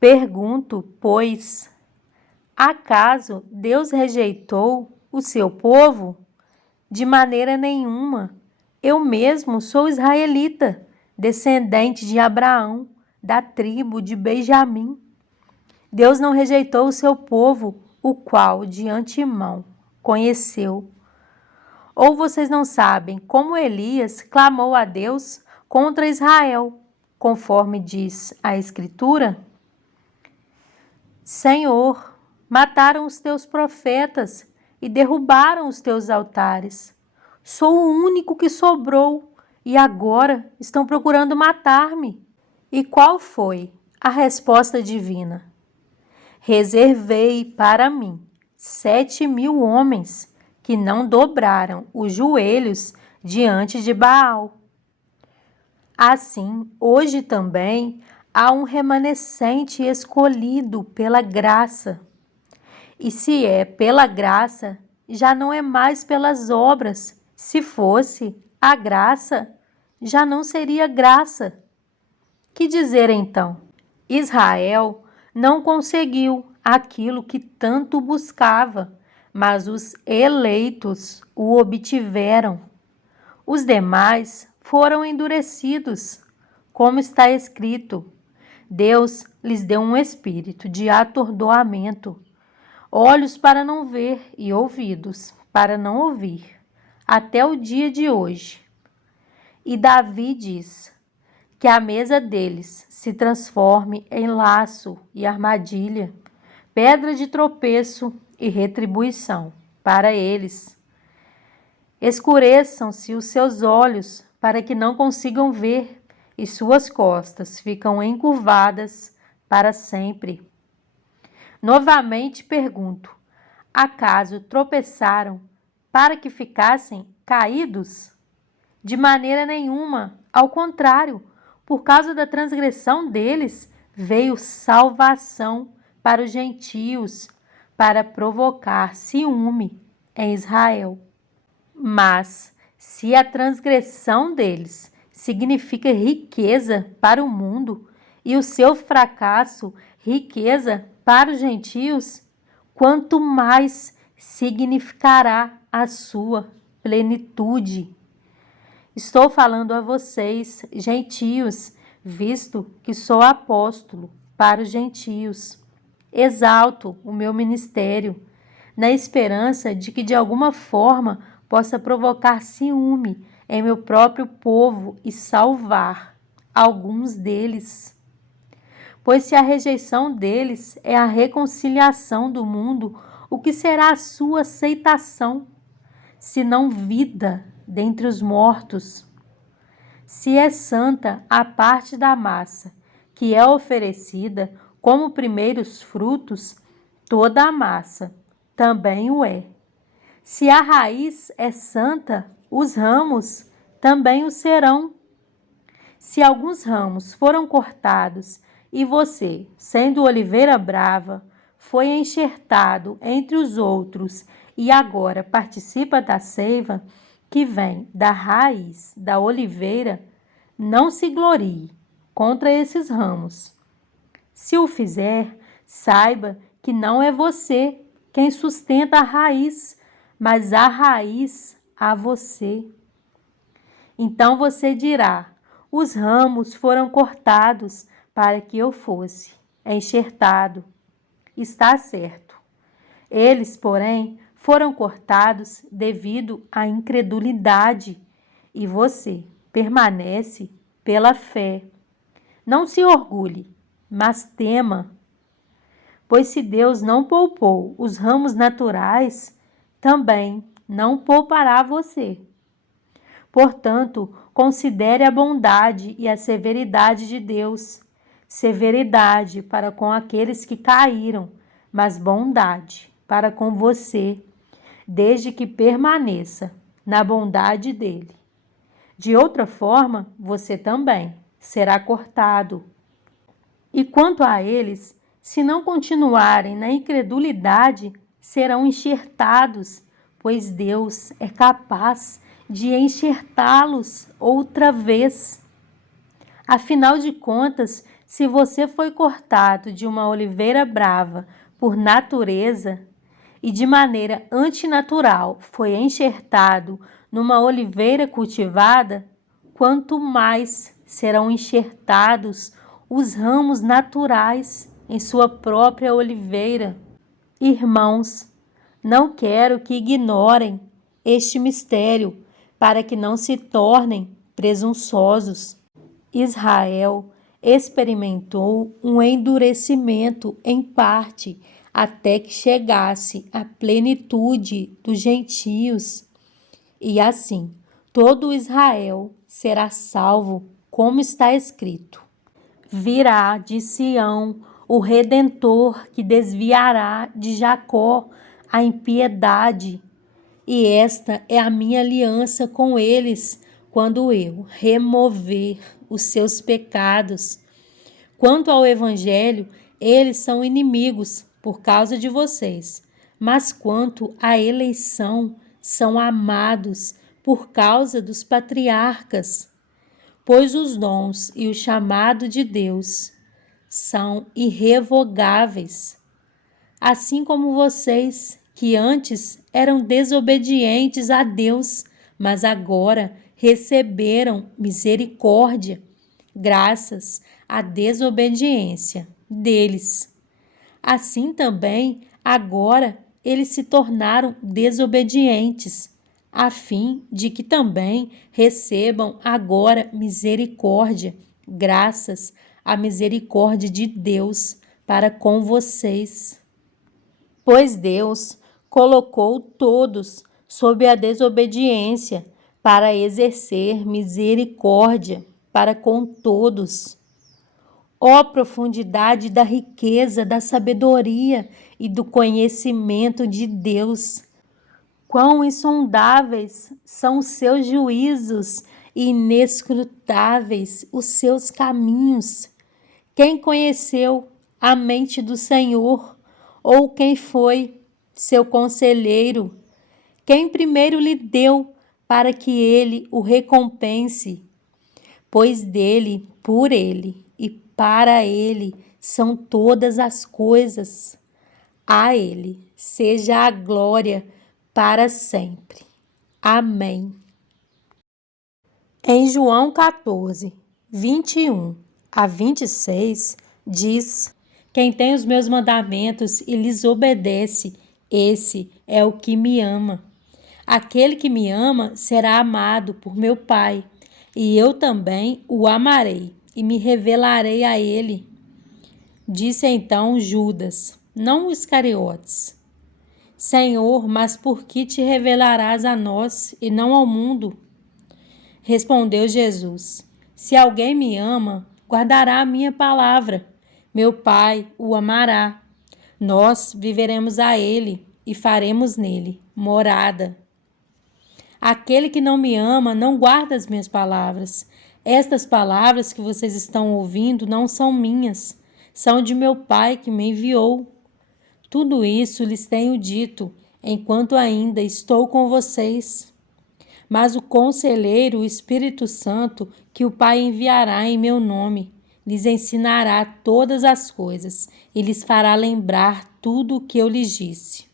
Pergunto, pois, acaso Deus rejeitou o seu povo? De maneira nenhuma. Eu mesmo sou israelita, descendente de Abraão, da tribo de Benjamim. Deus não rejeitou o seu povo, o qual de antemão conheceu. Ou vocês não sabem como Elias clamou a Deus contra Israel, conforme diz a Escritura? Senhor, mataram os teus profetas e derrubaram os teus altares. Sou o único que sobrou e agora estão procurando matar-me. E qual foi a resposta divina? Reservei para mim 7.000 homens que não dobraram os joelhos diante de Baal. Assim, hoje também há um remanescente escolhido pela graça. E se é pela graça, já não é mais pelas obras. Se fosse a graça, já não seria graça. Que dizer então? Israel não conseguiu aquilo que tanto buscava, mas os eleitos o obtiveram. Os demais foram endurecidos, como está escrito. Deus lhes deu um espírito de atordoamento, olhos para não ver e ouvidos para não ouvir, até o dia de hoje. E Davi diz que a mesa deles se transforme em laço e armadilha, pedra de tropeço e retribuição para eles. Escureçam-se os seus olhos para que não consigam ver, e suas costas ficam encurvadas para sempre. Novamente pergunto: acaso tropeçaram para que ficassem caídos? De maneira nenhuma, ao contrário, por causa da transgressão deles, veio salvação para os gentios, para provocar ciúme em Israel. Mas, se a transgressão deles significa riqueza para o mundo e o seu fracasso riqueza para os gentios, quanto mais significará a sua plenitude. Estou falando a vocês, gentios, visto que sou apóstolo para os gentios. Exalto o meu ministério, na esperança de que de alguma forma possa provocar ciúme em meu próprio povo e salvar alguns deles. Pois se a rejeição deles é a reconciliação do mundo, o que será a sua aceitação, se não vida dentre os mortos? Se é santa a parte da massa que é oferecida como primeiros frutos, toda a massa também o é. Se a raiz é santa, os ramos também o serão. Se alguns ramos foram cortados e você, sendo oliveira brava, foi enxertado entre os outros e agora participa da seiva que vem da raiz da oliveira, não se glorie contra esses ramos. Se o fizer, saiba que não é você quem sustenta a raiz, mas a raiz a você. Então você dirá: os ramos foram cortados para que eu fosse enxertado. Está certo. Eles, porém, foram cortados devido à incredulidade, e você permanece pela fé. Não se orgulhe, mas tema. Pois se Deus não poupou os ramos naturais, também não poupará você. Portanto, considere a bondade e a severidade de Deus. Severidade para com aqueles que caíram, mas bondade para com você, desde que permaneça na bondade dele. De outra forma, você também será cortado. E quanto a eles, se não continuarem na incredulidade, serão enxertados, pois Deus é capaz de enxertá-los outra vez. Afinal de contas, Se você foi cortado de uma oliveira brava por natureza e de maneira antinatural foi enxertado numa oliveira cultivada, quanto mais serão enxertados os ramos naturais em sua própria oliveira. Irmãos, não quero que ignorem este mistério, para que não se tornem presunçosos. Israel experimentou um endurecimento em parte, até que chegasse à plenitude dos gentios. E assim, todo Israel será salvo, como está escrito. Virá de Sião o Redentor que desviará de Jacó a impiedade. E esta é a minha aliança com eles, quando eu remover os seus pecados. Quanto ao Evangelho, eles são inimigos por causa de vocês, mas quanto à eleição, são amados por causa dos patriarcas. Pois os dons e o chamado de Deus são irrevogáveis. Assim como vocês, que antes eram desobedientes a Deus, mas agora receberam misericórdia, graças à desobediência deles. Assim também, agora, eles se tornaram desobedientes, a fim de que também recebam agora misericórdia, graças à misericórdia de Deus para com vocês. Pois Deus colocou todos sob a desobediência para exercer misericórdia para com todos. Ó profundidade da riqueza, da sabedoria e do conhecimento de Deus! Quão insondáveis são os seus juízos e inescrutáveis os seus caminhos! Quem conheceu a mente do Senhor? Ou quem foi seu conselheiro? Quem primeiro lhe deu para que ele o recompense? Pois dele, por ele e para ele são todas as coisas. A ele seja a glória para sempre. Amém. Em João 14, 21 a 26, diz: Quem tem os meus mandamentos e lhes obedece, esse é o que me ama. Aquele que me ama será amado por meu Pai, e eu também o amarei e me revelarei a ele. Disse então Judas, não Iscariotes: Senhor, mas por que te revelarás a nós e não ao mundo? Respondeu Jesus: Se alguém me ama, guardará a minha palavra. Meu Pai o amará. Nós viveremos a ele e faremos nele morada. Aquele que não me ama não guarda as minhas palavras. Estas palavras que vocês estão ouvindo não são minhas, são de meu Pai que me enviou. Tudo isso lhes tenho dito, enquanto ainda estou com vocês. Mas o Conselheiro, o Espírito Santo, que o Pai enviará em meu nome, lhes ensinará todas as coisas e lhes fará lembrar tudo o que eu lhes disse.